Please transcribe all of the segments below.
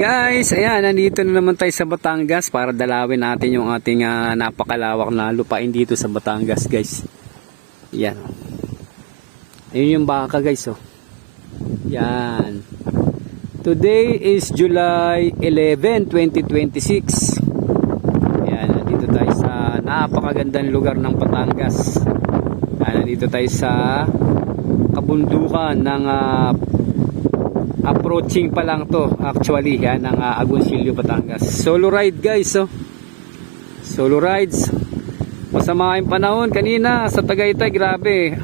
Guys, ayan, nandito na naman tayo sa Batangas para dalawin natin yung ating napakalawak na lupain dito sa Batangas, guys. Yan. Ayun yung baka, guys, oh. Yan. Today is July 11, 2026. Ayan, nandito tayo sa napakagandang lugar ng Batangas. Ayan, nandito tayo sa kabundukan ng approaching pa lang to actually yan ng Agoncillo, Batangas. Solo ride, guys, oh. Solo rides. Masama yung panahon kanina sa Tagaytay, grabe.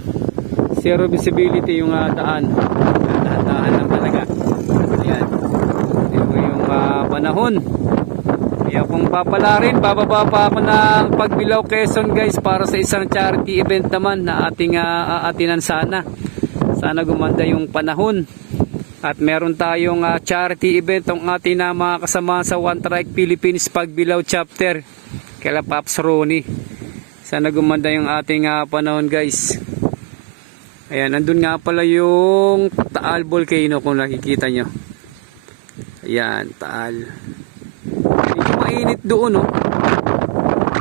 Zero visibility yung daan. Dahan-dahan lang talaga. Ayan. Yung panahon. Kaya kung papala rin, bababa pa ako ng Pagbilao, Quezon, guys, para sa isang charity event naman na ating aatinan sana. Sana gumanda yung panahon. At meron tayong charity event ang ating mga kasama sa One Trike Philippines Pagbilao chapter kila Pops Ronnie. Sana gumanda yung ating panahon, guys. Ayan, nandun nga pala yung Taal Volcano kung nakikita nyo. Ayan, Taal. Medyo mainit doon, oh.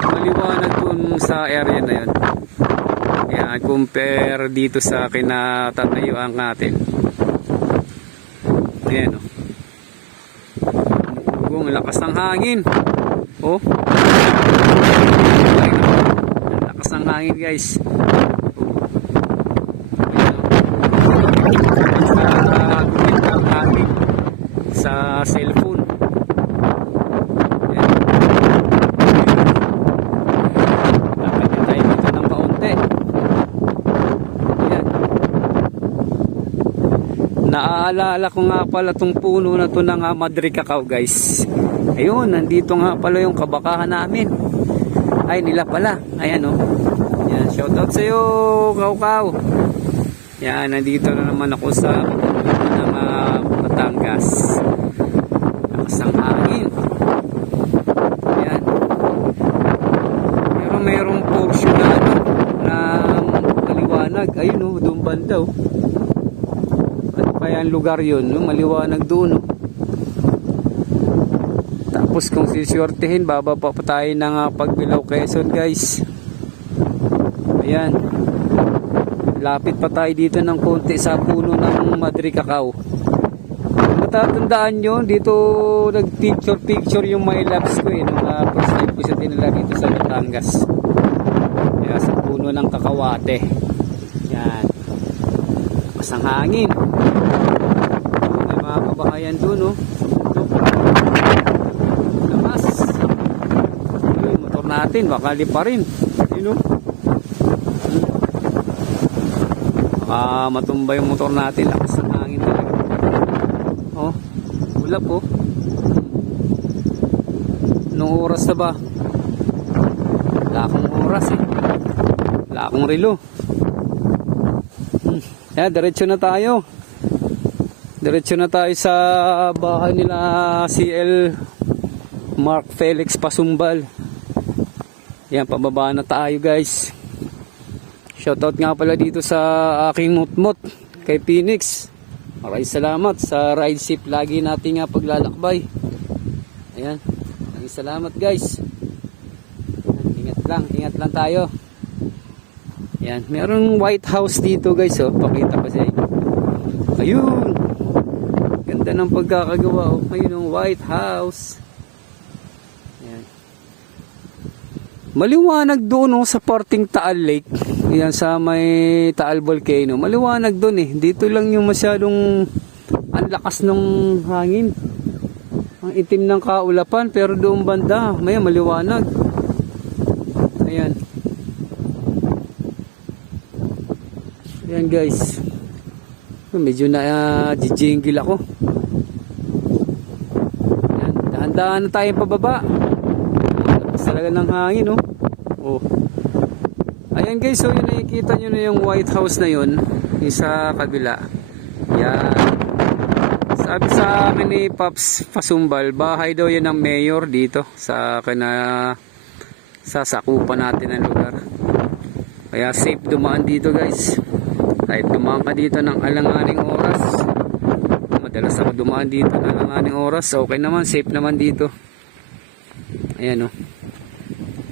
Maliwanag doon sa area na yun. Ayan, compare dito sa kinatatayuan natin. Ayan, oh. Ang lakas ng hangin. Oh. Ang lakas ng hangin, guys. Gumit ang hangin sa cellphone. Ayan. Dapat din tayo dito ng kaunti. Ayan. Naaalala ko nga pala itong puno na ito ng Madre Cacao, guys. Ayun, nandito nga pala yung kabakahan namin. Ay, nila pala. Ayan, oh. Yan, shoutout sa iyo, Kaw-Kaw. Yan, nandito na naman ako sa puno ng Batangas. Lakas ang hangin. Ayan. Pero mayroong portion na na maliwanag. Ayun, oh, doon banda, oh. Kaya ang lugar yun, no? Maliwanag doon, no? Tapos kung sisyortehin, bababa pa tayo ng Pagbilao, Quezon, guys. Ayan, lapit pa tayo dito ng konti sa puno ng Madre Cacao. Matatandaan nyo, dito nag picture yung my loves ko, nung first time ko siya tinala dito sa Batangas. Kaya sa puno ng kakawate. Yan, lakas ng hangin. May mga kabahayan doon, oh. Lamas. Yung motor natin baka lipa rin, you know? Baka matumba yung motor natin. Lakas ng hangin talaga. Oh, ulap, oh. Anong oras na ba? Wala akong oras, eh. Wala akong relo. Yan, diretso na tayo. Diretso na tayo sa bahay nila CL Mark Felix Pasumbal. Yan, pababa na tayo, guys. Shoutout nga pala dito sa aking mutmut kay Phoenix. Maraming salamat sa ride ship lagi nating paglalakbay. Ayan, maraming salamat, guys. Ingat lang tayo. Ayan, merong White House dito, guys, oh. Pakita ko sa inyo. Ayun, ganda ng pagkakagawa, oh. Ayun ang White House. Ayan. Maliwanag doon, oh, sa parting Taal Lake. Ayan, sa may Taal Volcano. Maliwanag doon, eh. Dito lang yung masyadong ang lakas ng hangin. Ang itim ng kaulapan, pero doon banda may maliwanag. Ayan. Ayan, guys. Medyo na jijinggil ako. Ayan, dahan-dahan na tayo pababa. Tapos talaga ng hangin, oh. Oh. Ayan, guys, so yun, nakikita nyo na yung White House na yun, yung sa kabila. Ayan. Sabi sa akin ni Pops Pasumbal, bahay daw yan ng mayor dito sa sasakupan natin ng lugar. Kaya safe dumaan dito, guys. Kahit dumaan ka dito ng alanganing oras, Madalas ako dumaan dito na ng oras. Okay naman, safe naman dito. Ayan o.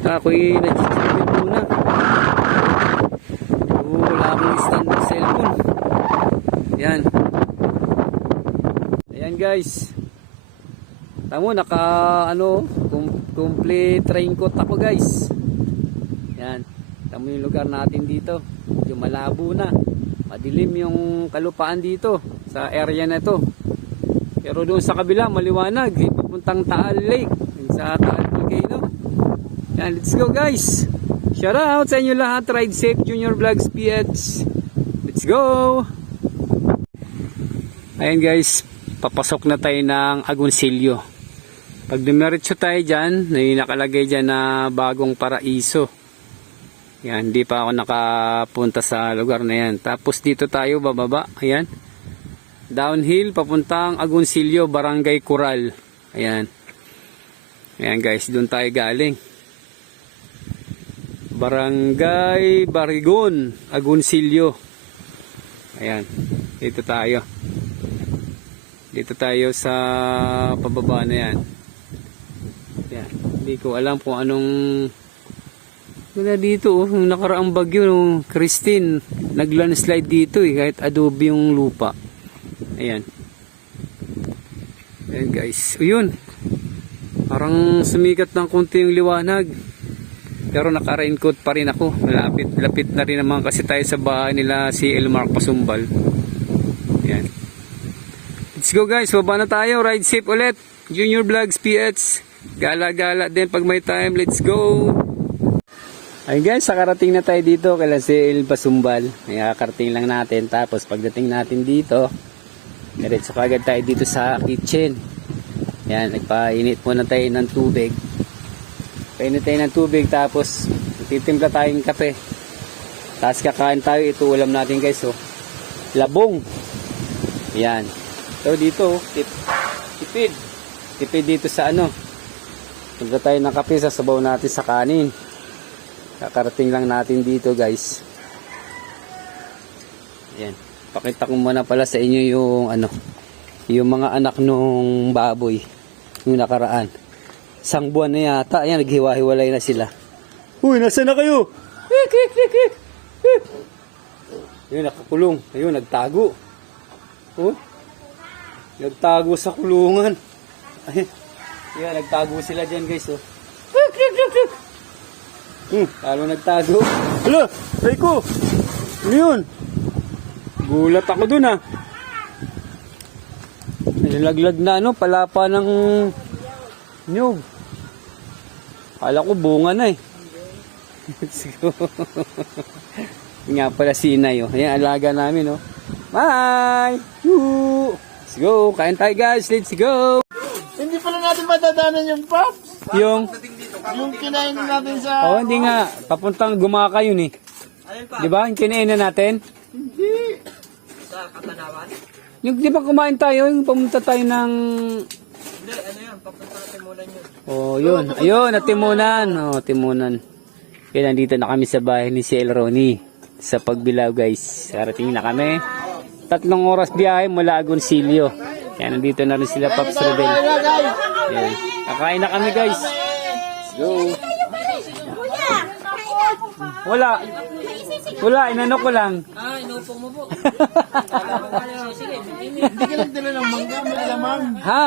Ako'y nag-check muna. Wala akong standard cellphone. Ayan. Ayan guys. Tamo, complete raincoat ako guys. Ayan. Tamo yung lugar natin dito. Medyo malabo na. Madilim yung kalupaan dito sa area na ito. Pero doon sa kabila maliwanag, papuntang Taal Lake, sa Taal Volcano. Yan, let's go guys. Shout out sa inyo lahat. Ride safe, Junior Vlogs PH. Let's go. Ayan guys, papasok na tayo ng Agoncillo. Pag dumiretso tayo dyan, may nakalagay dyan na Bagong Paraiso. Yan, hindi pa ako nakapunta sa lugar na yan. Tapos dito tayo bababa. Ayan. Downhill, papuntang Agoncillo, Barangay Coral. Ayan. Ayan guys, doon tayo galing. Barangay Barigon, Agoncillo. Ayan. Dito tayo. Dito tayo sa pababa na yan. Ayan. Hindi ko alam kung anong... Wala dito oh, yung nakaraang bagyo no, Christine, naglandslide dito eh, kahit adobe yung lupa. Ayan. Ayan guys. O yun. Parang sumikat ng konti yung liwanag. Pero naka-raincoat pa rin ako. Lapit na rin naman kasi tayo sa bahay nila si Elmark Pasumbal. Ayan. Let's go guys, baba na tayo. Ride safe ulit. Junior Vlogs PH. Gala-gala din pag may time. Let's go. Ayun guys, nakarating na tayo dito kay si El Pasumbal. Ay kakarating lang natin. Tapos pagdating natin dito, diretso kagad tayo dito sa kitchen. Yan, nagpainit muna tayo ng tubig. Painit tayo ng tubig tapos titimpla tayong kape. Tapos kakain tayo. Ito ulam natin guys oh. Labong. Yan. So dito, tipid dito sa ano. Timpla tayo ng kape, sasabaw natin sa kanin. Kakarating lang natin dito guys. Ayan. Pakita ko muna pala sa inyo yung ano, yung mga anak nung baboy yung nakaraan. Isang buwan na yata. Ayan, naghiwa-hiwalay na sila. Uy, nasa na kayo? Ayun, nakakulong. Ayun, nagtago. Oh, nagtago sa kulungan. Ayan, nagtago sila dyan guys oh. Lalo nagtago. Hala, Reiko! Ano yun? Gulat ako dun ah. Nilaglag na ano, palapa ng nyug. Kala ko bunga na eh. Let's go. Nga pala si Inay oh. Ayan, alaga namin oh. Bye! Woo! Let's go, kain tayo guys, let's go! Hindi pala natin matadanan yung pop. Yung kinain natin sa... oh, hindi nga. Papuntang Gumaka yun eh. Di ba? Yung kinain na natin? Hindi. Sa Katanawan? Yung di ba kumain tayo? Yung pumunta tayo ng... Hindi, ano yun? Papunta na Timunan yun. Oh, yun. Ayun, at Timunan. Oh, Timunan. Kaya nandito na kami sa bahay ni si El Ronnie. Sa Pagbilao guys. Karating na kami. 3 oras biyahe mula Agoncillo. Kaya nandito na rin sila Pops Rebel. Ayan. Kakain na kami guys. Let's go. Wala, inano ko lang. Ah, inupong mo po. Hindi ka nagdala ng mangga, malamang. Ha?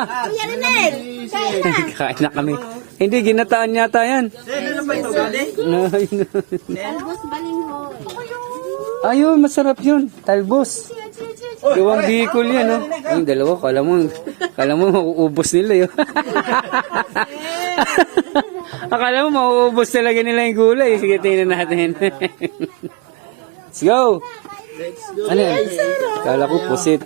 Kakain na kami. Hindi, ginataan yata yan. Ano ba ito gali? Talbos balinghoy. Ayun, masarap yun. Talbos. Gawang Bicol yan, no? Ay, dalawa, kala mo mauubos nila yun. Akala mo mauubos talaga nila yung gulay. Sige, tingnan natin. Let's go! Ano yan? Kala ko pusit.